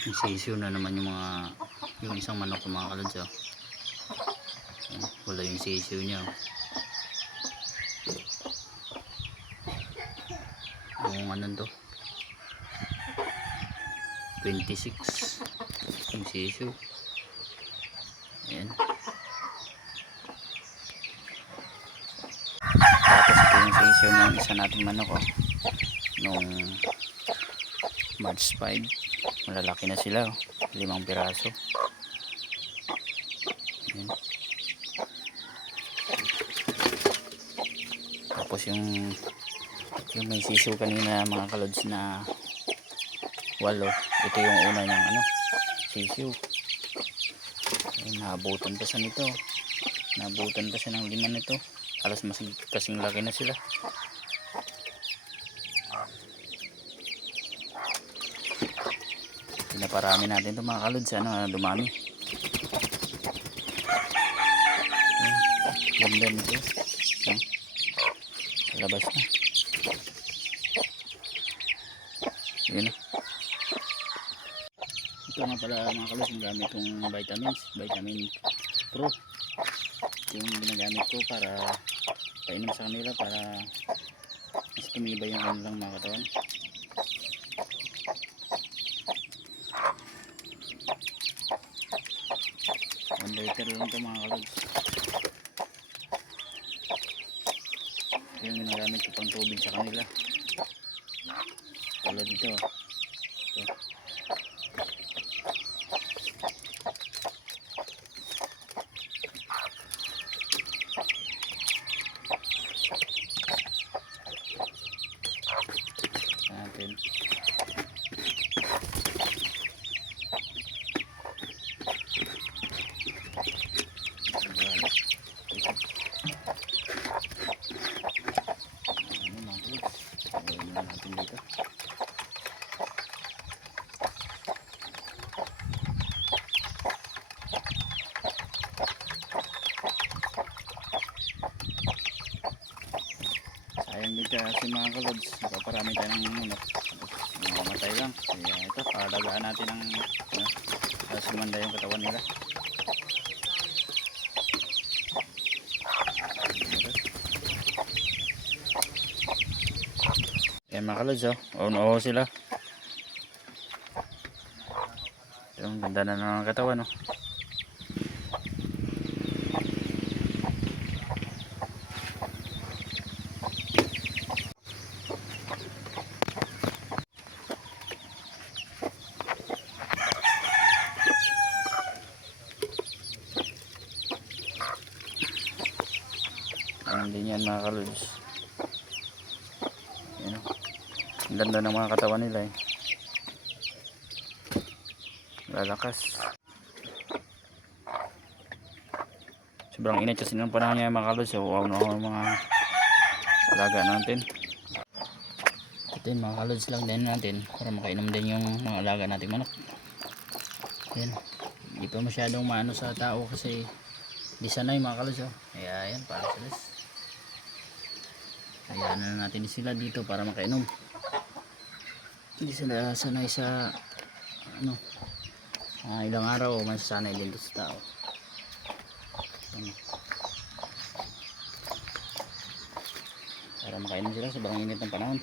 Nagsisiw na naman yung isang manok ng mga kalods. Wala yung sisiw niya. Yung ano to 26 yung sisiw. Ayan. Tapos ito yung sisiw ng isa nating manok nung March 5. Malalaki na sila 5 piraso. Ayan. Tapos yung may sisiw kanina mga kalods na 8, ito yung una niyang sisiw. Ayan, nabutan pa siya nito. Nabutan pa siya ng 5 nito. Halos mas kasing laki na sila. Pinaparami natin ito mga kalods, dumami. Ganda nito. Labas na. Yun na. Ito nga pala mga kalods, yung gamit kong vitamin Pro. Yung ginagamit ko para painom sa kanila para mas tumibay yung kanilang mga katawan. 1 liter lang ito mga kalods. Yung ginagamit ko pang tubig sa kanila. Tulad nito. Ito. Natin. Sayang din kasi mga kalods, napaparami tayo ng manok, mamamatay lang. Kaya ito, palagaan natin ng sumanda yung katawan nila. Ayan mga kalods, oo sila. Yung ganda na ng katawan. Ayan din yan mga kalods. Ayan, ang ganda ng mga katawan nila lalakas. Sobrang init kasi ng panahon niya mga kalods. So wow na mga alaga natin. Ito yung mga kalods lang din natin para makainom din yung mga alaga nating manok. Ayan, hindi pa masyadong maano sa tao kasi di sanay mga kalods. Kaya ayan, para sila. Ayan na natin sila dito para makainom. Hindi sila sanay sa ilang araw masasanay din sa tao. Para makainom sila sa sobrang init ng panahon.